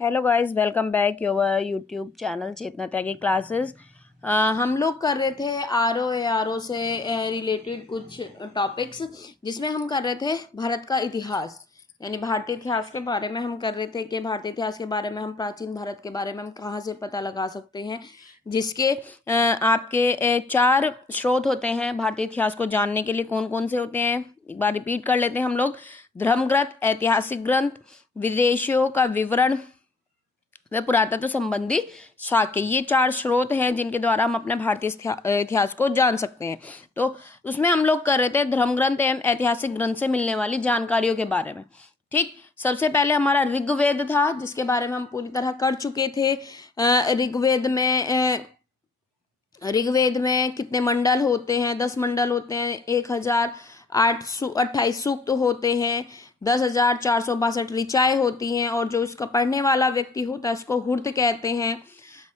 Hello guys, welcome back your YouTube channel Chetna Tyagi classes. हम लोग कर रहे थे आर ओ से रिलेटेड कुछ टॉपिक्स, जिसमें हम कर रहे थे भारत का इतिहास, यानी भारतीय इतिहास के बारे में हम कर रहे थे कि भारतीय इतिहास के बारे में हम प्राचीन भारत के बारे में हम कहाँ से पता लगा सकते हैं, जिसके आपके चार स्रोत होते हैं भारतीय इतिहास को जानने के लिए। कौन कौन से होते हैं एक बार रिपीट कर लेते हैं हम लोग। धर्म ग्रंथ, ऐतिहासिक ग्रंथ, विदेशियों का विवरण व पुरातत्व संबंधी साक्ष्य, ये चार स्रोत हैं जिनके द्वारा हम अपने भारतीय इतिहास को जान सकते हैं। तो उसमें हम लोग कर रहे थे धर्म ग्रंथ एवं ऐतिहासिक ग्रंथ से मिलने वाली जानकारियों के बारे में। ठीक, सबसे पहले हमारा ऋग्वेद था, जिसके बारे में हम पूरी तरह कर चुके थे। ऋग्वेद में कितने मंडल होते हैं? 10 मंडल होते हैं, 1028 सूक्त होते हैं, 10,462 ऋचाएँ होती हैं, और जो इसका पढ़ने वाला व्यक्ति होता है इसको हुर्त कहते हैं।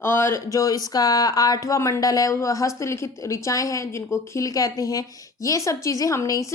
और जो इसका 8वां मंडल है वह हस्तलिखित ऋचाएँ हैं, जिनको खिल कहते हैं। ये सब चीज़ें हमने इस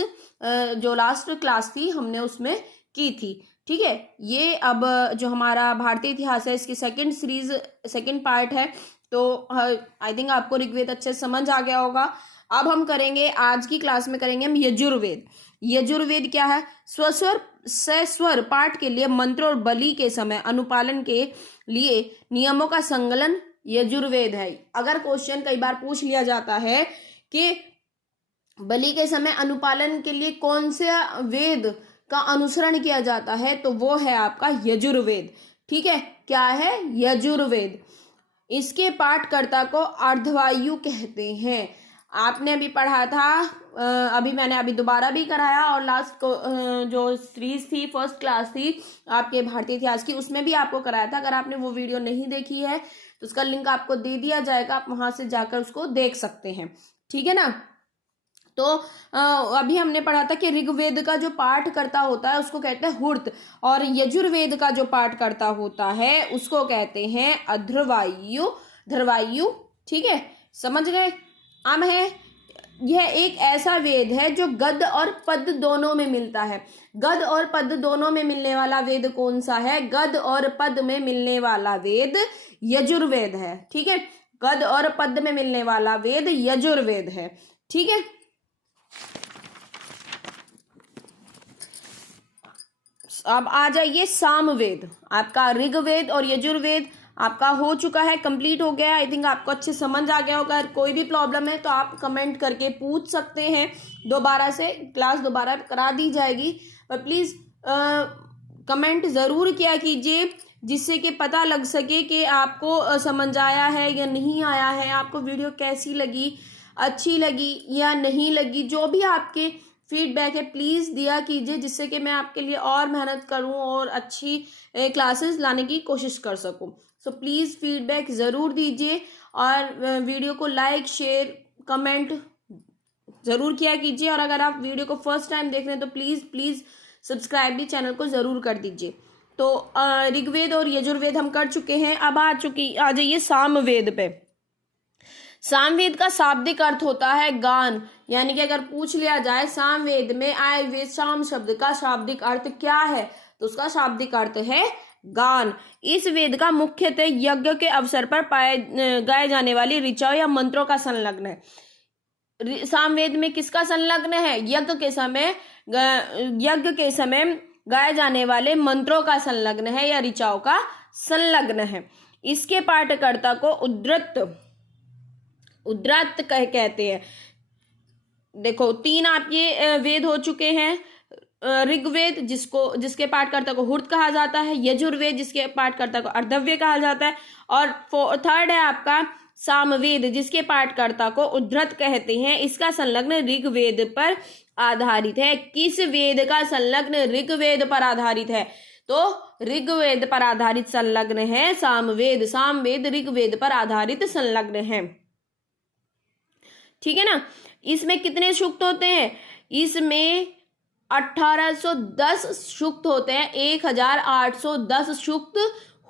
जो लास्ट क्लास थी हमने उसमें की थी। ठीक है, ये अब जो हमारा भारतीय इतिहास है इसकी सेकेंड पार्ट है। तो आई थिंक आपको ऋग्वेद अच्छे से समझ आ गया होगा। अब हम करेंगे, आज की क्लास में करेंगे हम यजुर्वेद। यजुर्वेद क्या है? स्वस्वर से स्वर पाठ के लिए मंत्र और बलि के समय अनुपालन के लिए नियमों का संकलन यजुर्वेद है। अगर क्वेश्चन कई बार पूछ लिया जाता है कि बलि के समय अनुपालन के लिए कौन से वेद का अनुसरण किया जाता है, तो वो है आपका यजुर्वेद। ठीक है, क्या है? यजुर्वेद। इसके पाठकर्ता को अर्धवायु कहते हैं। आपने अभी पढ़ा था, मैंने अभी दोबारा भी कराया, और लास्ट को जो सीरीज थी, फर्स्ट क्लास थी आपके भारतीय इतिहास की, उसमें भी आपको कराया था। अगर आपने वो वीडियो नहीं देखी है तो उसका लिंक आपको दे दिया जाएगा, आप वहां से जाकर उसको देख सकते हैं। ठीक है ना? तो अभी हमने पढ़ा था कि ऋग्वेद का जो पाठ करता होता है उसको कहते हैं हुर्त, और यजुर्वेद का जो पाठ करता होता है उसको कहते हैं धर्वायु। ठीक है, समझ गए? अब है, यह एक ऐसा वेद है जो गद्य और पद्य दोनों में मिलता है। गद्य और पद्य दोनों में मिलने वाला वेद कौन सा है? गद्य और पद्य में मिलने वाला वेद यजुर्वेद है। ठीक है, गद्य और पद्य में मिलने वाला वेद यजुर्वेद है। ठीक है, अब आ जाइए सामवेद। आपका ऋग्वेद और यजुर्वेद आपका हो चुका है, कंप्लीट हो गया। आई थिंक आपको अच्छे समझ आ गया होगा। अगर कोई भी प्रॉब्लम है तो आप कमेंट करके पूछ सकते हैं, दोबारा से क्लास दोबारा करा दी जाएगी। पर प्लीज़ कमेंट ज़रूर किया कीजिए, जिससे कि पता लग सके कि आपको समझ आया है या नहीं आया है, आपको वीडियो कैसी लगी, अच्छी लगी या नहीं लगी। जो भी आपके फीडबैक है प्लीज़ दिया कीजिए, जिससे कि मैं आपके लिए और मेहनत करूं और अच्छी क्लासेस लाने की कोशिश कर सकूं। सो प्लीज़ फीडबैक ज़रूर दीजिए, और वीडियो को लाइक, शेयर, कमेंट ज़रूर किया कीजिए। और अगर आप वीडियो को फर्स्ट टाइम देख रहे हैं तो प्लीज़ सब्सक्राइब भी चैनल को ज़रूर कर दीजिए। तो ऋग्वेद और यजुर्वेद हम कर चुके हैं। अब आ जाइए सामवेद पे। सामवेद का शाब्दिक अर्थ होता है गान, यानी कि अगर पूछ लिया जाए सामवेद में आए हुए साम शब्द का शाब्दिक अर्थ क्या है, तो उसका शाब्दिक अर्थ है गान। इस वेद का मुख्यतः यज्ञ के अवसर पर गाए जाने वाली ऋचाओं या मंत्रों का संलग्न है। सामवेद में किसका संलग्न है? यज्ञ के समय गाए जाने वाले मंत्रों का संलग्न है या ऋचाओं का संलग्न है। इसके पाठकर्ता को उद्रत कहते हैं। देखो, 3 आपके वेद हो चुके हैं। ऋग्वेद जिसके पाठकर्ता को हुर्त कहा जाता है, यजुर्वेद जिसके पाठकर्ता को अर्धव्य कहा जाता है, और थर्ड है आपका सामवेद जिसके पाठकर्ता को उद्धृत कहते हैं। इसका संलग्न ऋग्वेद पर आधारित है। किस वेद का संलग्न ऋग्वेद पर आधारित है? तो ऋग्वेद पर आधारित संलग्न है सामवेद। सामवेद ऋग्वेद पर आधारित संलग्न है। ठीक है ना? इसमें कितने सूक्त होते हैं? इसमें 1810 सूक्त होते हैं, 1810 सूक्त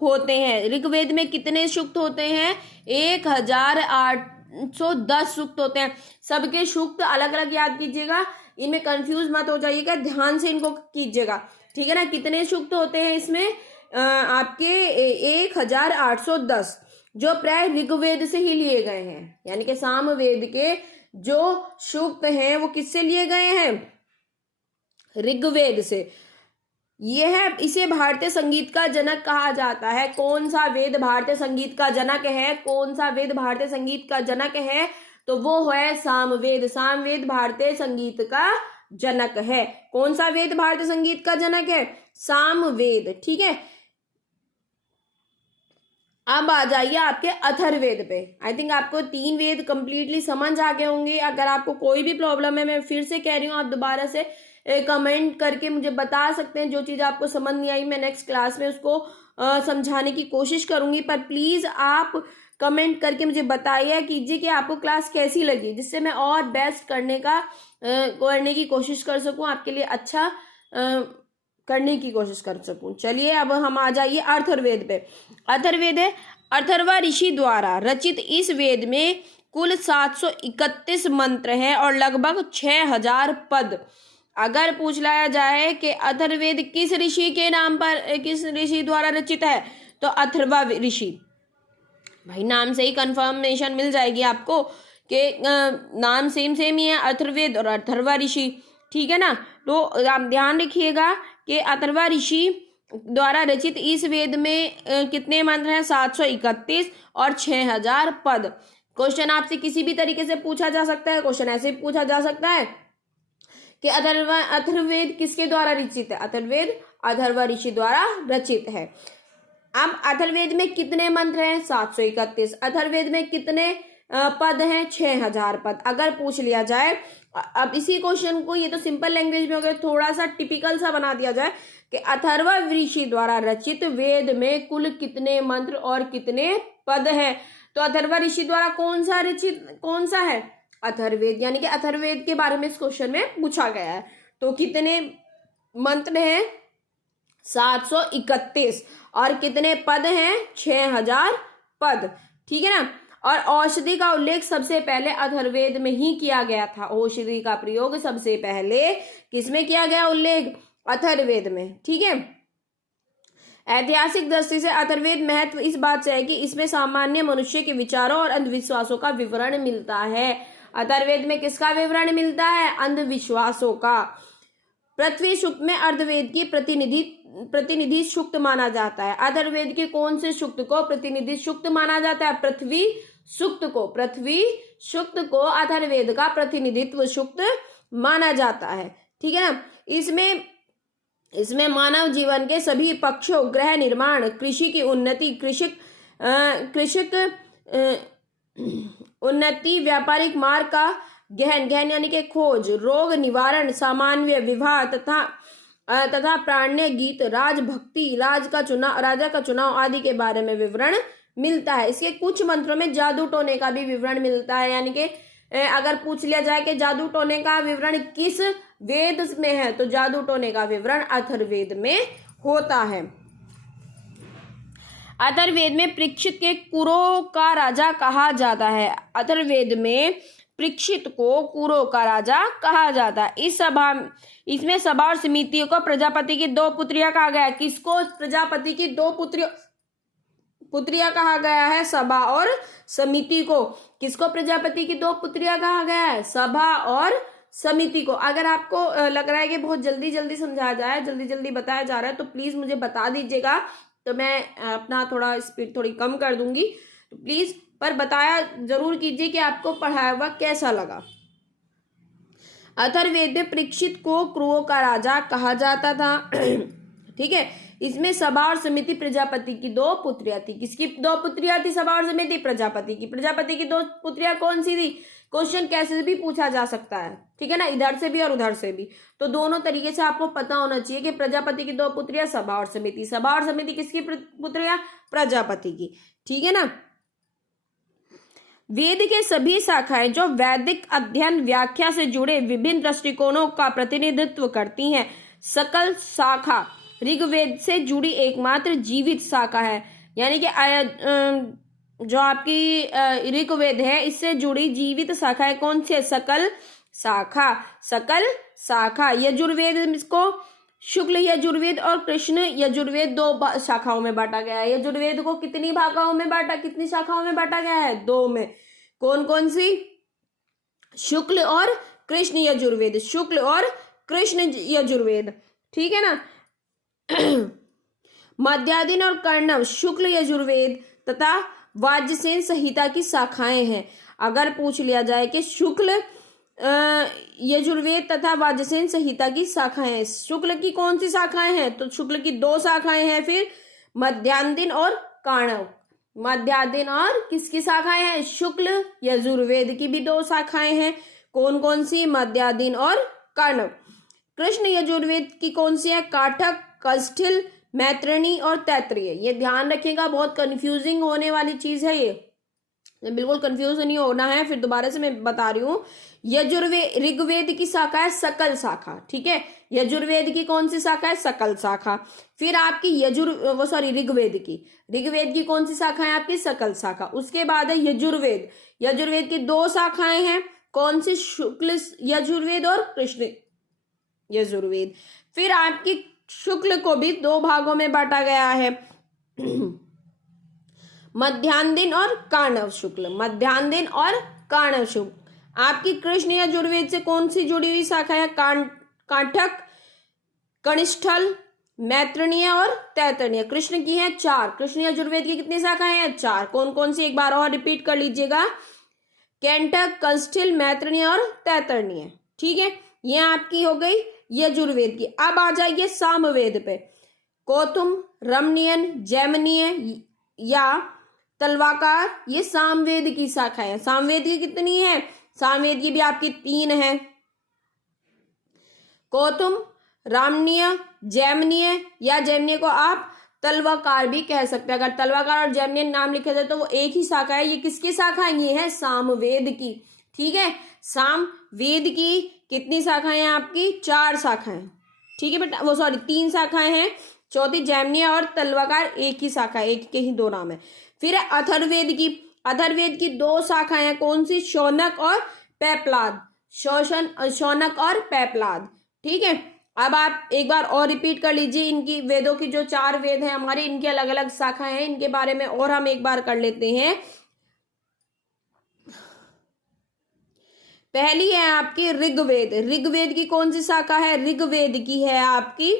होते हैं। ऋग्वेद में कितने सूक्त होते हैं? 1810 सूक्त होते हैं। सबके सूक्त अलग अलग याद कीजिएगा, इनमें कंफ्यूज मत हो जाइएगा, ध्यान से इनको कीजिएगा। ठीक है ना? कितने सूक्त होते हैं इसमें? आपके 1810 जो प्राय ऋग्वेद से ही लिए गए हैं, यानी कि सामवेद के जो सूक्त हैं वो किससे लिए गए हैं? ऋग्वेद से। यह इसे भारतीय संगीत का जनक कहा जाता है। कौन सा वेद भारतीय संगीत का जनक है? कौन सा वेद भारतीय संगीत का जनक है? तो वो है सामवेद। सामवेद भारतीय संगीत का जनक है। कौन सा वेद भारतीय संगीत का जनक है? सामवेद। ठीक है, अब आ जाइए आपके अथर्ववेद पे। आई थिंक आपको 3 वेद कंप्लीटली समझ आ गए होंगे। अगर आपको कोई भी प्रॉब्लम है, मैं फिर से कह रही हूँ, आप दोबारा से कमेंट करके मुझे बता सकते हैं। जो चीज़ आपको समझ नहीं आई मैं नेक्स्ट क्लास में उसको समझाने की कोशिश करूंगी, पर प्लीज़ आप कमेंट करके मुझे बताइए कीजिए कि आपको क्लास कैसी लगी, जिससे मैं और बेस्ट करने की कोशिश कर सकूं, आपके लिए अच्छा करने की कोशिश कर सकूं। चलिए अब हम आ जाइए अथर्ववेद पे। अथर्ववेद है, अथर्वा ऋषि द्वारा रचित इस वेद में कुल 731 मंत्र हैं और लगभग 6000 पद। अगर पूछ लाया जाए कि अथर्ववेद किस ऋषि के नाम पर, किस ऋषि द्वारा रचित है, तो अथर्वा ऋषि। भाई नाम से ही कंफर्मेशन मिल जाएगी आपको कि नाम सेम ही है, अथर्ववेद और अथर्वा ऋषि। ठीक है ना, तो आप ध्यान रखिएगा कि अथर्वा ऋषि द्वारा रचित इस वेद में कितने मंत्र हैं? 731 और 6000 पद। क्वेश्चन आपसे किसी भी तरीके से पूछा जा सकता है। क्वेश्चन ऐसे पूछा जा सकता है कि अथर्ववेद किसके द्वारा रचित है? अथर्ववेद अथर्वा ऋषि द्वारा रचित है। अब अथर्ववेद में कितने मंत्र हैं? 731। अथर्ववेद में कितने पद हैं? 6000 पद। अगर पूछ लिया जाए, अब इसी क्वेश्चन को, ये तो सिंपल लैंग्वेज में हो गया, थोड़ा सा टिपिकल सा बना दिया जाए कि अथर्वा ऋषि द्वारा रचित वेद में कुल कितने मंत्र और कितने पद हैं। तो अथर्वा ऋषि द्वारा कौन सा है? अथर्ववेद। यानी कि अथर्ववेद के बारे में इस क्वेश्चन में पूछा गया है। तो कितने मंत्र हैं? 731 और कितने पद हैं? 6000 पद। ठीक है ना, और औषधि का उल्लेख सबसे पहले अथर्ववेद में ही किया गया था। औषधि का प्रयोग सबसे पहले किसमें किया गया? उल्लेख अथर्ववेद में। ठीक है, ऐतिहासिक दृष्टि से अथर्ववेद महत्व इस बात से है कि इसमें सामान्य मनुष्य के विचारों और अंधविश्वासों का विवरण मिलता है। अथर्ववेद में किसका विवरण मिलता है? अंधविश्वासों का। पृथ्वी सूक्त में अथर्ववेद की प्रतिनिधि सूक्त माना जाता है। अथर्ववेद के कौन से सूक्त को प्रतिनिधि सूक्त माना जाता है? पृथ्वी सूक्त को अथर्ववेद का प्रतिनिधित्व सूक्त माना जाता है। ठीक है ना, इसमें मानव जीवन के सभी पक्षों, गृह निर्माण, कृषि की उन्नति, कृषक उन्नति, व्यापारिक मार्ग का गहन यानी कि खोज, रोग निवारण, सामान्य विवाह तथा प्राण्य गीत, राजभक्ति, राजा का चुनाव आदि के बारे में विवरण मिलता है। इसके कुछ मंत्रों में जादू टोने का भी विवरण मिलता है। यानी कि अगर पूछ लिया जाए कि जादू टोने का विवरण किस वेद में है, तो जादू टोने का विवरण अथर्ववेद में होता है। अथर्ववेद में परीक्षित के कुरों का राजा कहा जाता है। अथर्ववेद में परीक्षित को कुरों का राजा कहा जाता है। इसमें सभा और समितियों को प्रजापति की 2 पुत्रियां कहा गया है। किसको प्रजापति की 2 पुत्रियां कहा गया है? सभा और समिति को। किसको प्रजापति की 2 पुत्रियां कहा गया है? सभा और समिति को। अगर आपको लग रहा है कि बहुत जल्दी समझाया जाए, जल्दी बताया जा रहा है, तो प्लीज मुझे बता दीजिएगा, तो मैं अपना थोड़ा स्पीड थोड़ी कम कर दूंगी। तो प्लीज पर बताया जरूर कीजिए कि आपको पढ़ाया हुआ कैसा लगा। अथर्ववेद में परीक्षित को कुरुओं का राजा कहा जाता था। ठीक है, इसमें सभा और समिति प्रजापति की 2 पुत्रियां थी। किसकी 2 पुत्रियां थी? सभा और समिति प्रजापति की। प्रजापति की 2 पुत्रियां कौन सी थी? क्वेश्चन कैसे भी पूछा जा सकता है। ठीक है ना, इधर से भी और उधर से भी, तो दोनों तरीके से आपको पता होना चाहिए कि प्रजापति की 2 पुत्रियां, सभा और समिति। सभा और समिति किसकी पुत्रियां? प्रजापति की। ठीक है ना, वेद के सभी शाखाएं जो वैदिक अध्ययन व्याख्या से जुड़े विभिन्न दृष्टिकोणों का प्रतिनिधित्व करती हैं। सकल शाखा ऋग्वेद से जुड़ी एकमात्र जीवित शाखा है। यानी कि जो आपकी ऋग्वेद है, इससे जुड़ी जीवित शाखाएं कौन सी है? सकल शाखा। यजुर्वेद को शुक्ल यजुर्वेद और कृष्ण यजुर्वेद दो शाखाओं में बांटा गया है। यजुर्वेद को कितनी शाखाओं में बांटा गया है? 2 में। कौन कौन सी? शुक्ल और कृष्ण यजुर्वेद, शुक्ल और कृष्ण यजुर्वेद, ठीक है ना। मध्यादिन और कर्णव शुक्ल यजुर्वेद तथा वाजसेन संहिता की शाखाएं हैं। अगर पूछ लिया जाए कि शुक्ल यजुर्वेद तथा वाजसेन संहिता की शाखाएं, शुक्ल की कौन सी शाखाएं हैं? तो शुक्ल की 2 शाखाएं हैं। फिर मध्यादिन और कर्णव, मध्यादिन और किसकी शाखाएं हैं? शुक्ल यजुर्वेद की भी 2 शाखाएं हैं। कौन कौन सी? मध्यादिन और कर्णव। कृष्ण यजुर्वेद की कौन सी है? काठक, कष्ठिल, मैत्रिणी और तैत्तिरीय। ये ध्यान रखिएगा, बहुत कंफ्यूजिंग होने वाली चीज है ये, बिल्कुल कंफ्यूज नहीं होना है। फिर दोबारा से मैं बता रही हूँ, ऋग्वेद की शाखा है सकल शाखा, ठीक है। यजुर्वेद की कौन सी शाखा है? सकल शाखा। फिर आपकी ऋग्वेद की कौन सी शाखा है आपकी? सकल शाखा। उसके बाद है यजुर्वेद, यजुर्वेद की 2 शाखाएं हैं। कौन सी? शुक्ल यजुर्वेद और कृष्ण यजुर्वेद। फिर आपकी शुक्ल को भी 2 भागों में बांटा गया है, मध्यादिन और कर्णव शुक्ल, मध्यादिन और कर्णव शुक्ल। आपकी कृष्ण यजुर्वेद से कौन सी जुड़ी हुई शाखा है? काठक, कनिष्ठल, मैत्रिणीय और तैत्तिरीय। कृष्ण की है 4, कृष्ण यजुर्वेद की कितनी शाखाएं हैं? 4। कौन कौन सी? एक बार और रिपीट कर लीजिएगा, कैंटक, कनिष्ठल, मैत्रिणीय और तैत्तिरीय, ठीक है। ये आपकी हो गई यजुर्वेद की। अब आ जाइए सामवेद पे। कौतुम, रमणीयन, जैमिनीय या तलवाकार, ये सामवेद की शाखा है। सामवेद की कितनी है? सामवेद की भी आपकी 3 है। कौतुम, रामनीय, जैमिनीय या जैमिनीय को आप तलवाकार भी कह सकते हैं। अगर तलवाकार और जैमिनीय नाम लिखे जाए तो वो एक ही शाखा है। ये किसकी शाखा है? ये है सामवेद की, ठीक है। सामवेद की कितनी शाखाएं हैं आपकी? 4 शाखाएं, ठीक है बेटा। 3 शाखाएं हैं, चौथी जैमिनीय और तलवाकार एक ही शाखा है, एक के ही 2 नाम है। फिर है अथर्ववेद की, अथर्ववेद की 2 शाखाएं हैं। कौन सी? शौनक और पेपलाद, शौनक और पेपलाद, ठीक है। अब आप एक बार और रिपीट कर लीजिए, इनकी वेदों की जो 4 वेद हैं हमारे, इनकी अलग अलग शाखाएं हैं, इनके बारे में और हम एक बार कर लेते हैं। पहली है आपकी ऋग्वेद, ऋग्वेद की कौन सी शाखा है? ऋग्वेद की है आपकी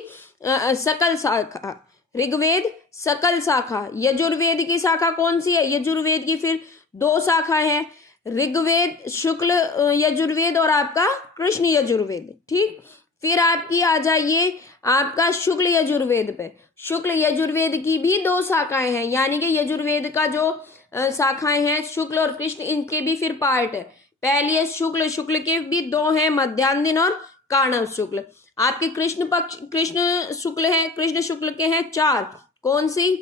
सकल शाखा, ऋग्वेद सकल शाखा। यजुर्वेद की शाखा कौन सी है? यजुर्वेद की फिर 2 शाखा है, ऋग्वेद शुक्ल यजुर्वेद और आपका कृष्ण यजुर्वेद, ठीक। फिर आपकी आ जाइए आपका शुक्ल यजुर्वेद पे। शुक्ल यजुर्वेद की भी 2 शाखाएं हैं, यानी कि यजुर्वेद का जो शाखाएं हैं शुक्ल और कृष्ण, इनके भी फिर पार्ट है। पहली है शुक्ल, शुक्ल के भी 2 हैं, मध्यादिन और कर्णव शुक्ल। आपके कृष्ण शुक्ल है, कृष्ण शुक्ल के हैं 4। कौन सी?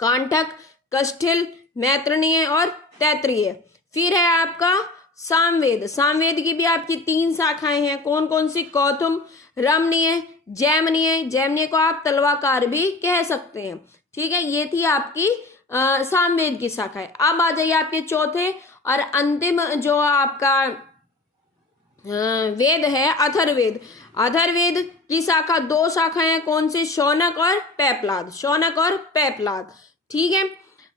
कांठक, कष्ठिल, मैत्रिणीय और तैत्तिरीय। फिर है आपका सामवेद, सामवेद की भी आपकी 3 शाखाएं हैं। कौन कौन सी? कौतुम, रमणीय, जैमिनीय, जैमिनीय को आप तलवाकार भी कह सकते हैं, ठीक है। ये थी आपकी सामवेद की शाखाएं। अब आ जाइए आपके चौथे और अंतिम जो आपका वेद है अथर्ववेद। अथर्ववेद की शाखा 2 शाखाएं हैं। कौन सी? शौनक और पेपलाद, शौनक और पेपलाद, ठीक है।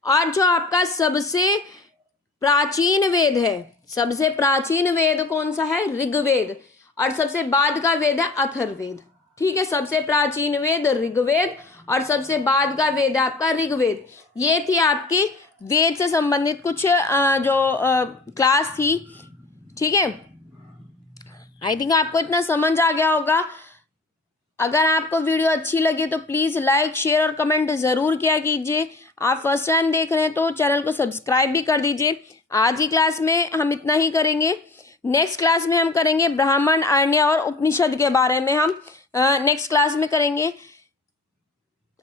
और जो आपका सबसे प्राचीन वेद है, सबसे प्राचीन वेद कौन सा है? ऋग्वेद। और सबसे बाद का वेद है अथर्ववेद, ठीक है। सबसे प्राचीन वेद ऋग्वेद और सबसे बाद का वेद है आपका ऋग्वेद। ये थी आपकी वेद से संबंधित कुछ जो क्लास थी, ठीक है। आई थिंक आपको इतना समझ आ गया होगा। अगर आपको वीडियो अच्छी लगे तो प्लीज लाइक, शेयर और कमेंट जरूर किया कीजिए। आप फर्स्ट टाइम देख रहे हैं तो चैनल को सब्सक्राइब भी कर दीजिए। आज की क्लास में हम इतना ही करेंगे। नेक्स्ट क्लास में हम करेंगे ब्राह्मण, आर्ण्य और उपनिषद के बारे में, हम नेक्स्ट क्लास में करेंगे।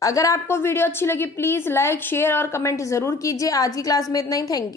अगर आपको वीडियो अच्छी लगी प्लीज लाइक, शेयर और कमेंट जरूर कीजिए। आज की क्लास में इतना ही। Thank you.